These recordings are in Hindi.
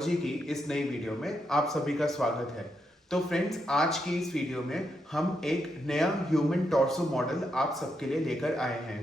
न्यूरोलॉजी की इस नई वीडियो में आप सभी का स्वागत है। तो फ्रेंड्स, आज की इस वीडियो में हम एक नया ह्यूमन टॉर्सो मॉडल आप सबके लिए लेकर आए हैं।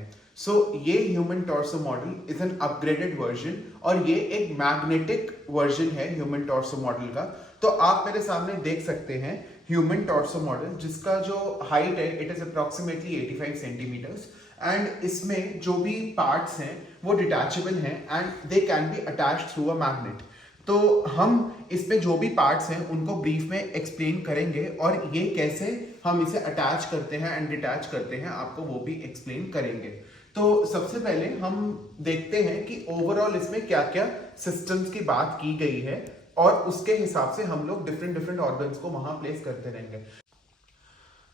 ये human torso model is an upgraded version और ये एक मैग्नेटिक वर्जन है ह्यूमन टॉर्सो मॉडल का। तो आप मेरे सामने देख सकते हैं ह्यूमन टॉर्सो मॉडल, जिसका जो हाइट है it is approximately 85 centimetres and इसमें जो भी पार्ट्स हैं वो डिटैचेबल हैं and they can be attached through a magnet. तो हम इसमें जो भी पार्ट्स हैं उनको ब्रीफ में एक्सप्लेन करेंगे और ये कैसे हम इसे अटैच करते हैं एंड डिटैच करते हैं आपको वो भी एक्सप्लेन करेंगे। तो सबसे पहले हम देखते हैं कि ओवरऑल इसमें क्या क्या सिस्टम्स की बात की गई है और उसके हिसाब से हम लोग डिफरेंट ऑर्गन्स को वहां प्लेस करते रहेंगे।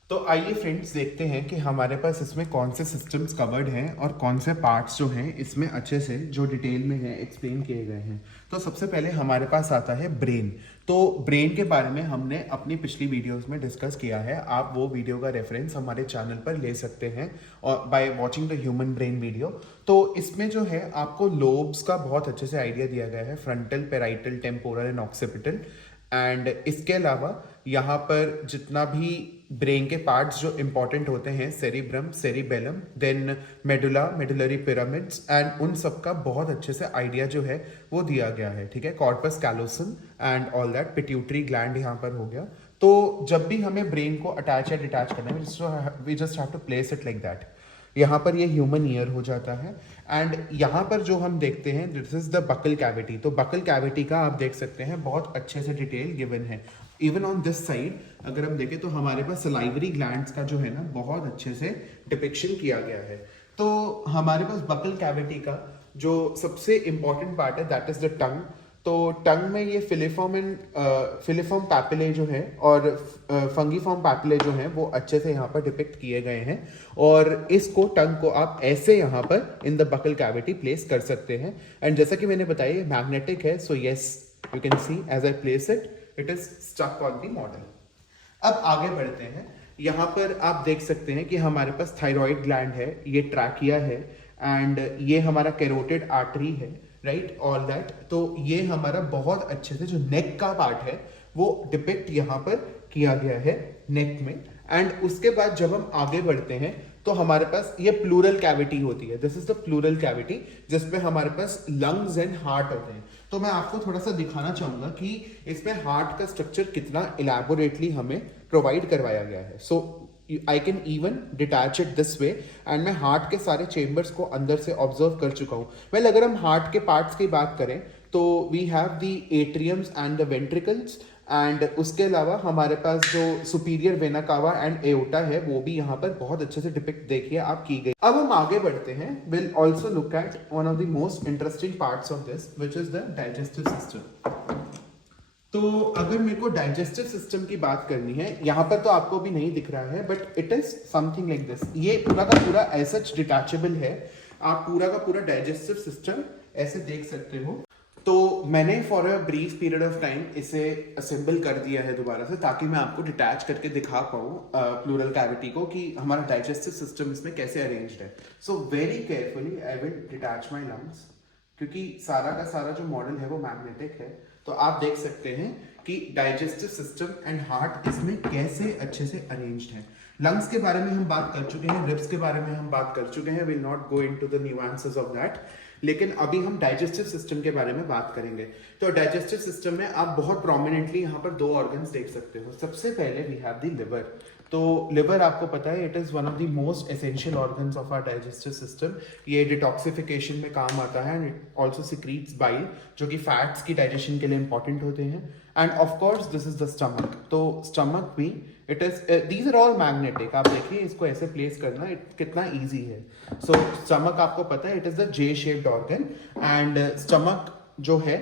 तो आइए फ्रेंड्स देखते हैं कि हमारे पास इसमें कौन से सिस्टम्स कवर्ड हैं और कौन से पार्ट्स जो हैं इसमें अच्छे से जो डिटेल में है एक्सप्लेन किए गए हैं। तो सबसे पहले हमारे पास आता है ब्रेन। तो ब्रेन के बारे में हमने अपनी पिछली वीडियोस में डिस्कस किया है, आप वो वीडियो का रेफरेंस हमारे चैनल पर ले सकते हैं और by watching the human brain video. तो इसमें जो है आपको लोब्स का बहुत अच्छे से आइडिया दिया गया है, frontal, parietal, temporal and occipital. And इसके अलावा यहाँ पर जितना भी ब्रेन के पार्ट्स जो इंपॉर्टेंट होते हैं, cerebrum, cerebellum, then medulla, medullary pyramids and उन सब का बहुत अच्छे से आइडिया जो है वो दिया गया है। ठीक है, corpus callosum and all that, pituitary gland यहाँ पर हो गया। तो जब भी हमें ब्रेन को अटैच या डिटैच करना है, we just have to place it like that. यहाँ पर ये ह्यूमन ईयर हो जाता है एंड यहाँ पर जो हम देखते हैं this is the buccal cavity. तो बकल कैविटी का आप देख सकते हैं बहुत अच्छे से डिटेल गिवन है। इवन ऑन दिस साइड अगर हम देखें तो हमारे पास सलाइवरी ग्लैंड्स का जो है ना बहुत अच्छे से डिपिक्शन किया गया है। तो हमारे पास बकल कैविटी का जो सबसे इंपॉर्टेंट पार्ट है दैट इज द टंग। तो टंग में ये फिलिफॉर्म पैपिले जो है और फंगीफॉर्म पैपिले जो हैं वो अच्छे से यहाँ पर डिपिक्ट किए गए हैं और इसको टंग को आप ऐसे यहाँ पर in the buccal cavity place कर सकते हैं। एंड जैसा कि मैंने बताया ये मैग्नेटिक है, so yes you can see as I place it is stuck on the model. अब आगे बढ़ते हैं। यहाँ पर आप देख सकते हैं कि हमारे पास थायराइड ग्लैंड है, ये ट्रैकिया है एंड ये हमारा कैरोटिड आर्टरी है, राइट, ऑल दैट। तो ये हमारा बहुत अच्छे से जो नेक का पार्ट है वो डिपिक्ट यहाँ पर किया गया है नेक में। एंड उसके बाद जब हम आगे बढ़ते हैं तो हमारे पास ये प्लूरल कैविटी होती है, this is the pleural cavity जिसमें हमारे पास लंग्स एंड हार्ट होते हैं। तो मैं आपको थोड़ा सा दिखाना चाहूंगा कि इसमें हार्ट का स्ट्रक्चर कितना इलैबोरेटली हमें प्रोवाइड करवाया गया है। सो I can even detach it this way and मैं हार्ट के सारे चेम्बर्स को अंदर से ऑब्जर्व कर चुका हूँ। वेल अगर हम हार्ट के पार्ट्स की बात करें तो we have the atriums and the ventricles and उसके अलावा हमारे पास जो superior vena cava and aorta है वो भी यहाँ पर बहुत अच्छे से डिपिक्ट देखिए आप की गई। अब हम आगे बढ़ते हैं। Will also look at one of the most interesting parts of this which is the digestive system. तो अगर मेरे को डाइजेस्टिव सिस्टम की बात करनी है, यहाँ पर तो आपको भी नहीं दिख रहा है but it is something like this. ये पूरा का पूरा ऐसा डिटैचेबल है, आप पूरा का पूरा डाइजेस्टिव सिस्टम ऐसे देख सकते हो। तो मैंने for a brief period of time इसे असेंबल कर दिया है दोबारा से ताकि मैं आपको डिटैच करके दिखा पाऊँ प्लूरल कैविटी को कि हमारा डाइजेस्टिव सिस्टम इसमें कैसे अरेंज्ड है। So very carefully I will detach my lungs क्योंकि सारा का सारा जो मॉडल है वो मैग्नेटिक है। तो आप देख सकते हैं कि डाइजेस्टिव सिस्टम एंड हार्ट इसमें कैसे अच्छे से अरेंज्ड है। लंग्स के बारे में हम बात कर चुके हैं, रिब्स के बारे में हम बात कर चुके हैं, will not go into the nuances of that. लेकिन अभी हम डाइजेस्टिव सिस्टम के बारे में बात करेंगे। तो डाइजेस्टिव सिस्टम में आप बहुत प्रोमिनेंटली यहाँ पर दो ऑर्गन्स देख सकते हो। सबसे पहले वी हैव द लिवर। तो लिवर आपको पता है it is one of the most essential organs of our digestive system. ये डिटॉक्सिफिकेशन में काम आता है and it also secretes bile जो कि फैट्स की डाइजेशन के लिए इंपॉर्टेंट होते हैं। And of course this is the stomach. तो स्टमक भी it is these are all magnetic. आप देखिए इसको ऐसे प्लेस करना कितना ईजी है। सो स्टमक आपको पता है it is the J shaped organ and stomach जो है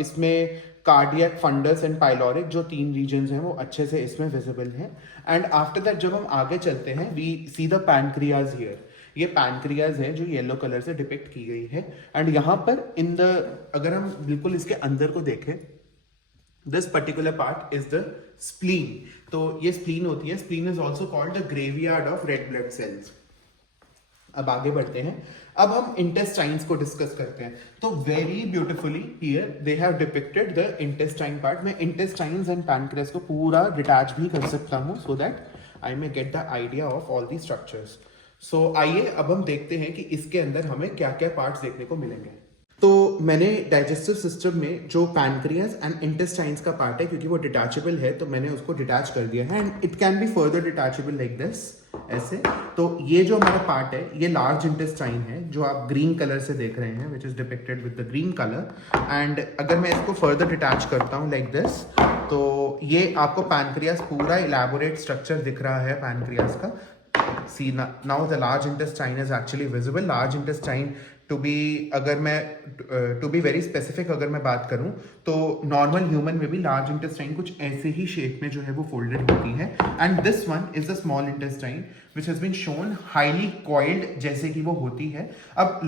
इसमें कार्डियक, फंडस एंड पाइलोरिक जो तीन रीजन्स हैं वो अच्छे से इसमें विजिबल हैं। एंड आफ्टर दैट जब हम आगे चलते हैं we see the pancreas here. ये पैनक्रियाज है जो येलो कलर से डिपिक्ट की गई है। एंड यहाँ पर इन द अगर हम बिल्कुल इसके अंदर को देखें, this particular part is the spleen. तो ये स्प्लीन होती है। Spleen is also called the graveyard of red blood cells. अब आगे बढ़ते हैं, अब हम इंटेस्टाइन्स को डिस्कस करते हैं। तो very beautifully here they have depicted the intestine part. मैं इंटेस्टाइन्स एंड पैनक्रियास को पूरा डिटैच भी कर सकता हूँ so that I may get the idea of all the structures. So आइए अब हम देखते हैं कि इसके अंदर हमें क्या क्या पार्ट्स देखने को मिलेंगे। तो मैंने डाइजेस्टिव सिस्टम में जो पैनक्रियास एंड इंटेस्टाइन्स का पार्ट है, क्योंकि वो डिटैचेबल है तो मैंने उसको डिटैच कर दिया है and it can be further detachable like this, ऐसे। तो ये जो हमारा पार्ट है ये लार्ज इंटेस्टाइन है जो आप ग्रीन कलर से देख रहे हैं, which is depicted with the green colour. And अगर मैं इसको फर्दर डिटैच करता हूँ लाइक दिस, तो ये आपको पैनक्रियास पूरा इलैबोरेट स्ट्रक्चर दिख रहा है पैनक्रियास का। See now the large intestine is actually visible. Large intestine to be, अगर मैं to be very specific अगर मैं बात करूं तो नॉर्मल ह्यूमन में भी लार्ज इंटेस्टाइन कुछ ऐसे ही शेप में जो है वो फोल्डेड होती है। And this one is the small intestine which has been shown highly coiled जैसे कि वो होती है। अब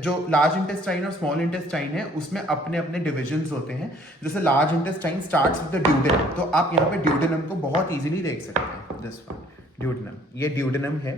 जो लार्ज इंटेस्टाइन और स्मॉल इंटेस्टाइन है उसमें अपने अपने डिविजन्स होते हैं। जैसे large intestine starts with the duodenum, तो आप यहाँ पे ड्यूडेनम को बहुत ईजिली देख सकते हैं। दिस वन ड्यूडेनम, ये ड्यूडेनम है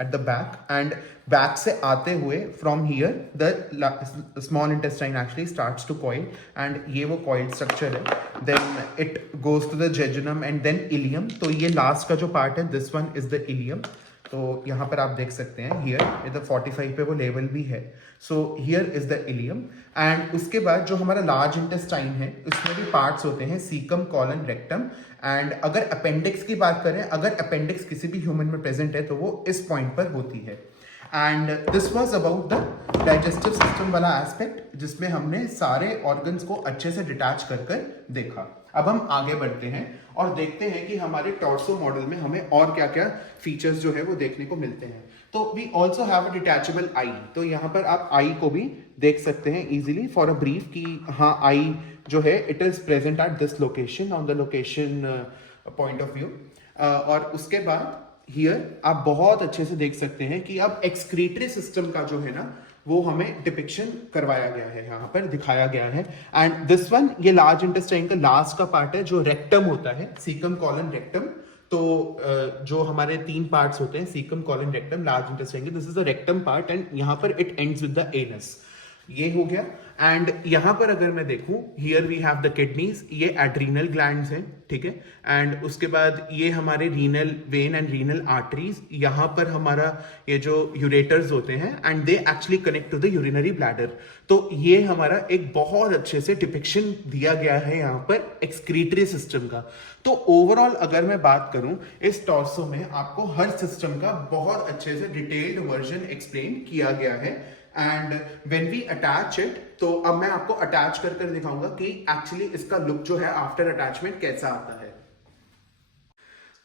at the back, and back से आते हुए from here the small intestine actually starts to coil and ये वो कॉइल्ड स्ट्रक्चर है। Then it goes to the jejunum and then ileum. तो ये लास्ट का जो पार्ट है this one is the ileum. तो यहाँ पर आप देख सकते हैं हियर इधर 45 पे वो लेवल भी है। So here is the ilium and उसके बाद जो हमारा लार्ज इंटेस्टाइन है उसमें भी पार्ट्स होते हैं, सीकम, कॉलन, रेक्टम। एंड अगर अपेंडिक्स की बात करें, अगर अपेंडिक्स किसी भी ह्यूमन में प्रेजेंट है तो वो इस पॉइंट पर होती है। And this was about the digestive system वाला एस्पेक्ट जिसमें हमने सारे ऑर्गन्स को अच्छे से डिटैच कर कर देखा। अब हम आगे बढ़ते हैं और देखते हैं कि हमारे टॉर्सो मॉडल में हमें और क्या क्या फीचर्स जो है वो देखने को मिलते हैं। तो we also have a detachable eye. तो यहाँ पर आप आई को भी देख सकते हैं इजीली फॉर अ ब्रीफ कि हाँ आई जो है it is present at this location on the location point of view. और उसके बाद हियर आप बहुत अच्छे से देख सकते हैं कि अब एक्सक्रीटरी सिस्टम का जो है ना वो हमें डिपिक्शन करवाया गया है, यहाँ पर दिखाया गया है। एंड दिस वन ये लार्ज इंटेस्टाइन का लास्ट का पार्ट है जो रेक्टम होता है, सीकम, कॉलन, रेक्टम। तो जो हमारे 3 पार्ट्स होते हैं caecum, colon, rectum large intestine के, this is the rectum part and यहाँ पर it ends with the anus. ये हो गया। एंड यहाँ पर अगर मैं देखूं here we have the kidneys, ये एड्रीनल ग्लैंड्स हैं, ठीक है। एंड उसके बाद ये हमारे renal vein and renal arteries, यहाँ पर हमारा ये जो यूरेटर्स होते हैं and they actually connect to the urinary bladder. तो ये हमारा एक बहुत अच्छे से डिपिक्शन दिया गया है यहाँ पर एक्सक्रीटरी सिस्टम का। तो ओवरऑल अगर मैं बात करूं इस टॉर्सो में आपको हर सिस्टम का बहुत अच्छे से डिटेल्ड वर्जन एक्सप्लेन किया गया है। And when we attach it, तो अब मैं आपको अटैच कर कर दिखाऊंगा कि एक्चुअली इसका लुक जो है आफ्टर अटैचमेंट कैसा आता है।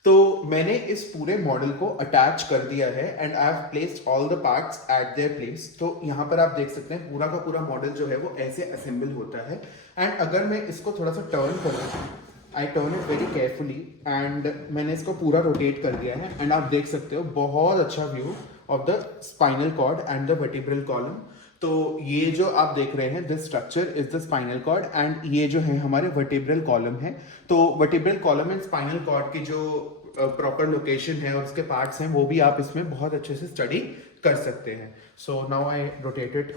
तो मैंने इस पूरे मॉडल को अटैच कर दिया है and I have placed all the parts eight their place. तो यहाँ पर आप देख सकते हैं पूरा का पूरा मॉडल जो है वो ऐसे असेंबल होता है। एंड अगर मैं इसको थोड़ा सा टर्न करूँ, I turn it very carefully and मैंने इसको पूरा रोटेट कर दिया है एंड आप देख सकते हो बहुत अच्छा view of the spinal cord and the vertebral column. तो ये जो आप देख रहे हैं this structure is the spinal cord and ये जो है हमारे वर्टिब्रल कॉलम है। तो vertebral column and spinal cord की जो प्रॉपर लोकेशन है और उसके पार्ट्स हैं वो भी आप इसमें बहुत अच्छे से स्टडी कर सकते हैं। So now I rotate it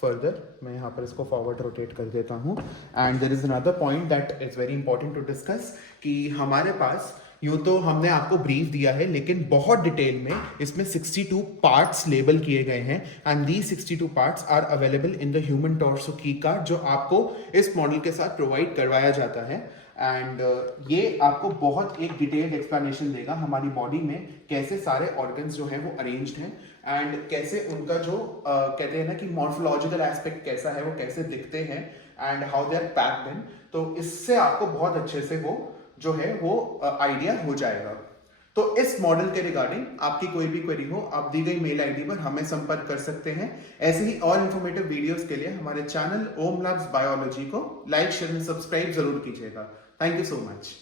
further, मैं यहाँ पर इसको फॉरवर्ड रोटेट कर देता हूँ। And there is another point that is very important to discuss कि हमारे पास यूं तो हमने आपको ब्रीफ दिया है लेकिन बहुत डिटेल में इसमें 62 पार्ट्स लेबल किए गए हैं and these 62 parts are available in the human torso की कार्ड जो आपको इस मॉडल के साथ प्रोवाइड करवाया जाता है। एंड ये आपको बहुत एक डिटेल्ड एक्सप्लेनेशन देगा हमारी बॉडी में कैसे सारे ऑर्गन्स जो हैं वो अरेंज्ड हैं एंड कैसे उनका जो कहते हैं ना कि मॉर्फोलॉजिकल एस्पेक्ट कैसा है, वो कैसे दिखते हैं and how they are packed in. तो इससे आपको बहुत अच्छे से वो जो है वो आइडिया हो जाएगा। तो इस मॉडल के रिगार्डिंग आपकी कोई भी क्वेरी हो आप दी गई मेल आईडी पर हमें संपर्क कर सकते हैं। ऐसे ही और इन्फॉर्मेटिव वीडियोस के लिए हमारे चैनल ओम लैब्स बायोलॉजी को लाइक, शेयर एंड सब्सक्राइब जरूर कीजिएगा। Thank you so much.